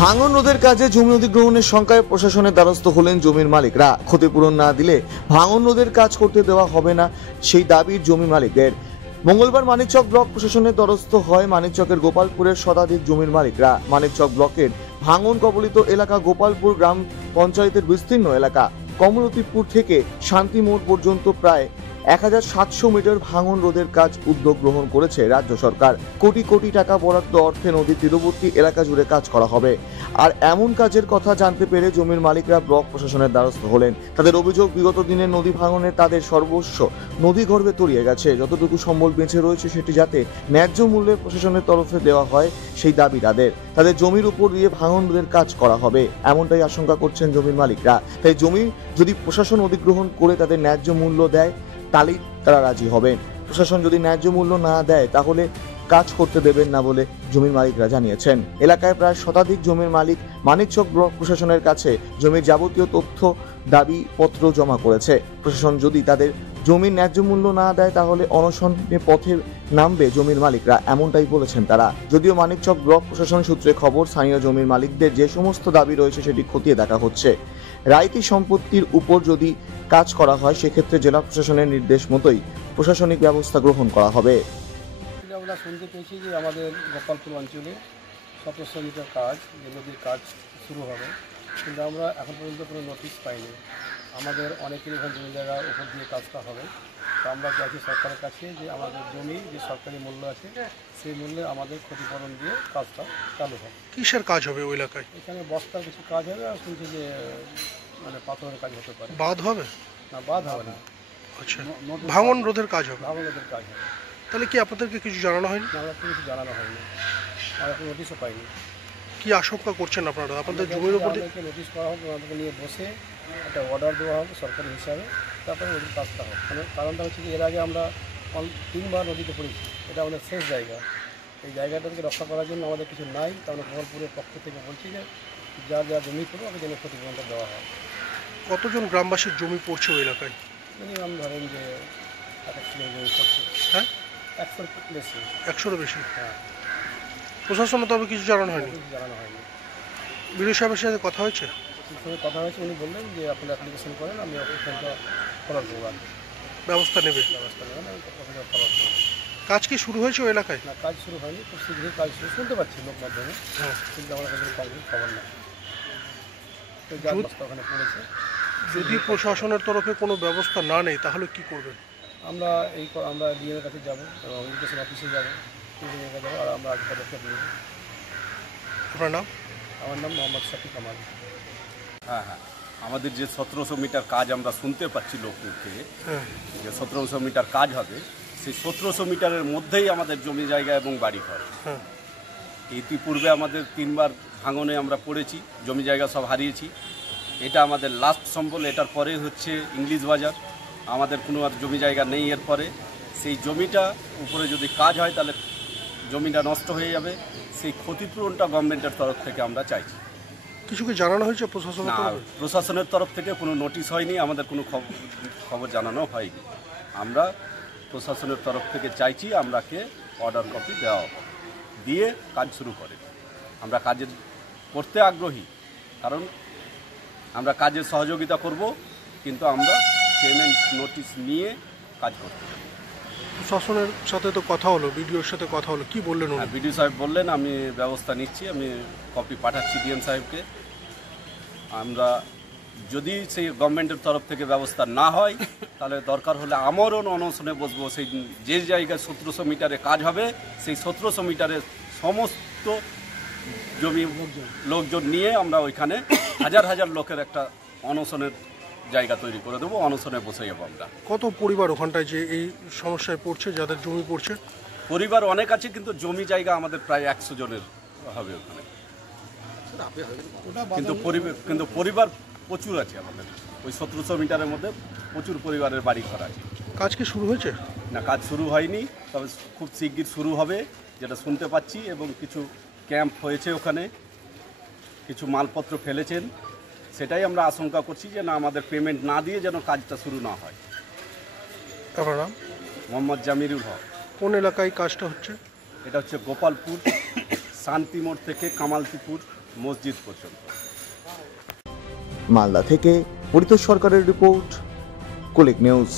ভাঙন রোধের কাজে জমি অধিগ্রহণের শঙ্কায় প্রশাসনের দ্বারস্থ হলেন জমির মালিকরা। ক্ষতিপূরণ না দিলে ভাঙন রোধের কাজ করতে দেওয়া হবে না, সেই দাবির জমি মালিকদের। মঙ্গলবার মানিকচক ব্লক প্রশাসনের দ্বারস্থ হয় মানিকচকের গোপালপুরের শতাধিক জমির মালিকরা। মানিকচক ব্লকের ভাঙন কবলিত এলাকা গোপালপুর গ্রাম পঞ্চায়েতের বিস্তীর্ণ এলাকা। কমলতিপুর থেকে শান্তি মোড় পর্যন্ত প্রায় 1700 মিটার ভাঙন রোধের কাজ উদ্যোগ গ্রহণ করেছে রাজ্য সরকার। কোটি কোটি টাকা বরাদ্দ অর্থে নদীর তীরবর্তী এলাকা জুড়ে কাজ করা হবে। আর এমন কাজের কথা জানতে পেরে জমির মালিকরা ব্লক প্রশাসনের দ্বারস্থ হলেন। তাদের অভিযোগ, বিগত দিনে নদী ভাঙনে তাদের সর্বস্ব নদী গর্ভে তলিয়ে গেছে। যতটুকু সম্বল বেঁচে রয়েছে সেটি যাতে ন্যায্য মূল্যে প্রশাসনের তরফে দেওয়া হয়, সেই দাবি তাদের জমির উপর দিয়ে ভাঙন রোধের কাজ করা হবে, এমনটাই আশঙ্কা করছেন জমির মালিকরা। তাই জমি যদি প্রশাসন অধিগ্রহণ করে তাদের ন্যায্য মূল্য দেয় তাহলেই তারা রাজি হবেন। প্রশাসন যদি ন্যায্য মূল্য না দেয় তাহলে কাজ করতে দেবেন না বলে জমির মালিকরা জানিয়েছেন। এলাকায় প্রায় শতাধিক জমির মালিক মানিকচক ব্লক প্রশাসনের কাছে জমির যাবতীয় তথ্য দাবি পত্র জমা করেছে। প্রশাসন যদি তাদের জমির ন্যায্য মূল্য না দেয় তাহলে অনশনের পথে নামবে জমির মালিকরা, এমনটাই বলেছেন তারা। যদিও মানিকচক ব্লক প্রশাসন সূত্রে খবর, স্থানীয় জমির মালিকদের যে সমস্ত দাবি রয়েছে সেটি খতিয়ে দেখা হচ্ছে। রাইতি সম্পত্তির উপর যদি কাজ করা হয় সেক্ষেত্রে জেলা প্রশাসনের নির্দেশ মতোই প্রশাসনিক ব্যবস্থা গ্রহণ করা হবে। আমরা শুনতে পেয়েছি যে আমাদের গোপালপুর অঞ্চলে 1700 মিটার কাজ, যে নদীর কাজ শুরু হবে, কিন্তু আমরা এখন পর্যন্ত কোনো নোটিশ পাইনি। আমাদের অনেকের এখানে জমি জায়গার উপর দিয়ে কাজটা হবে, তো আমরা চাইছি সরকারের কাছে যে আমাদের জমি যে সরকারি মূল্য আছে সেই মূল্যে আমাদের ক্ষতিপূরণ দিয়ে কাজটা চালু হবে। কিসের কাজ হবে ওই এলাকায়? এখানে বস্তার কিছু কাজ হবে, আর শুনছি যে মানে পাথরের কাজ হতে পারে। বাঁধ হবে না, বাঁধ হবে না। আচ্ছা, ভাঙন রোধের কাজ হবে। ভাঙন রোধের কাজ হবে। তাহলে কি আপনাদেরকে কিছু জানানো হয়নি? আমরা কিছু জানানো হয়নি, আমরা কোনো নোটিশও পাইনি। কি আশঙ্কা করছেন আপনারা? আপনাদের জমির উপর আমাদেরকে নোটিশ করা হবে, আমাদেরকে নিয়ে বসে একটা অর্ডার দেওয়া হবে সরকারি হিসাবে, তারপরে নদীর কাজটা হবে। কারণটা হচ্ছে কি, এর আগে আমরা 3বার নদীতে পড়েছি, এটা আমাদের শেষ জায়গা। এই জায়গাটাকে রক্ষা করার জন্য আমাদের কিছু নাই, তাহলে গোপালপুরের পক্ষ থেকে বলছি যে যা যা জমি পড়বে আমাকে যেন ক্ষতিপূরণটা দেওয়া হয়। কতজন গ্রামবাসীর জমি পড়ছে ওই এলাকায়? মিনিমাম ধরেন যে 100 জমি পড়ছে। হ্যাঁ, 100 বেশি। 100-এরও বেশি। হ্যাঁ, প্রশাসনে তবে কিছু জানানো হয়নি? কিছু জানানো হয়নি। বিডিও সাহেবের সাথে কথা হয়েছে? সঙ্গে কথা হয়েছে, উনি বললেন যে আপনারা অ্যাপ্লিকেশন করেন, আমি অ্যাপ্লিকেশনটা ফলো করব, ব্যবস্থা নেবে। ব্যবস্থা নেবেন, আমি ফলো করব। কাজ কি শুরু হয়েছে ওই এলাকায়? না, কাজ শুরু হয়নি, খুব শীঘ্রই কাজ শুনতে পাচ্ছি লোক মাধ্যমে, কিন্তু আমার কাছে কমপ্লিট খবর নেই। ওখানে পড়েছে। যদি প্রশাসনের তরফে কোনো ব্যবস্থা না নেই তাহলে কি করবেন? আমরা ডিএমের কাছে যাবো এবং ইরিগেশন অফিসে যাবো, আর আমরা আগে পদক্ষেপ নেব। আপনার নাম? আমার নাম মোহাম্মদ শাফি কামাল। হ্যাঁ, আমাদের যে 1700 মিটার কাজ আমরা শুনতে পাচ্ছি লোকদের থেকে, যে 1700 মিটার কাজ হবে, সেই 1700 মিটারের মধ্যেই আমাদের জমি জায়গা এবং বাড়িঘর। ইতিপূর্বে আমাদের 3বার ভাঙনে আমরা পড়েছি, জমি জায়গা সব হারিয়েছি। এটা আমাদের লাস্ট সম্বল। এটার পরে হচ্ছে ইংলিশ বাজার, আমাদের কোনো আর জমি জায়গা নেই। এরপরে সেই জমিটা উপরে যদি কাজ হয় তাহলে জমিটা নষ্ট হয়ে যাবে, সেই ক্ষতিপূরণটা গভর্নমেন্টের তরফ থেকে আমরা চাইছি। কিছুকে জানানো হয়েছে প্রশাসনের তরফে? প্রশাসনের তরফ থেকে কোনো নোটিশ হয়নি, আমাদের কোনো খবর জানানো হয়নি। আমরা প্রশাসনের তরফ থেকে চাইছি আমরাকে অর্ডার কপি দেওয়া হবে, দিয়ে কাজ শুরু করে। আমরা কাজের করতে আগ্রহী, কারণ আমরা কাজের সহযোগিতা করব, কিন্তু আমরা পেমেন্ট নোটিশ নিয়ে কাজ করতে হবে। প্রশাসনের সাথে তো কথা হলো, বিডিওর সাথে কথা হলো, কি বললেন? বিডিও সাহেব বললেন আমি ব্যবস্থা নিচ্ছি, আমি কপি পাঠাচ্ছি ডিএম সাহেবকে। আমরা যদি সেই গভর্নমেন্টের তরফ থেকে ব্যবস্থা না হয় তাহলে দরকার হলে আমারও অনশনে বসবো। সেই যে জায়গায় 1700 মিটারে কাজ হবে সেই 1700 মিটারের সমস্ত জমি লোকজন নিয়ে আমরা ওইখানে হাজার হাজার লোকের একটা অনশনের জায়গা তৈরি করে দেবো, অনশনে বসে যাবো আমরা। কত পরিবার ওখানটায় যে এই সমস্যায় পড়ছে, যাদের জমি পড়ছে? পরিবার অনেক আছে, কিন্তু জমি জায়গা আমাদের প্রায় 100 জনের হবে ওখানে, কিন্তু পরিবার প্রচুর আছে আমাদের। ওই 1700 মিটারের মধ্যে প্রচুর পরিবারের বাড়ি ঘর আছে। কাজ কি শুরু হয়েছে? না, কাজ শুরু হয়নি, তবে খুব শিগগির শুরু হবে যেটা শুনতে পাচ্ছি। এবং কিছু ক্যাম্প হয়েছে ওখানে, কিছু মালপত্র ফেলেছেন, সেটাই আমরা আশঙ্কা করছি যে না, আমাদের পেমেন্ট না দিয়ে যেন কাজটা শুরু না হয়। আপনার নাম? মোহাম্মদ জামিরুল হক। কোন এলাকায় কাজটা হচ্ছে? এটা হচ্ছে গোপালপুর শান্তিমোড় থেকে কামালতিপুর মসজিদ পর্যন্ত। মালদা থেকে পরিতোষ সরকারের রিপোর্ট, কুলিক নিউজ।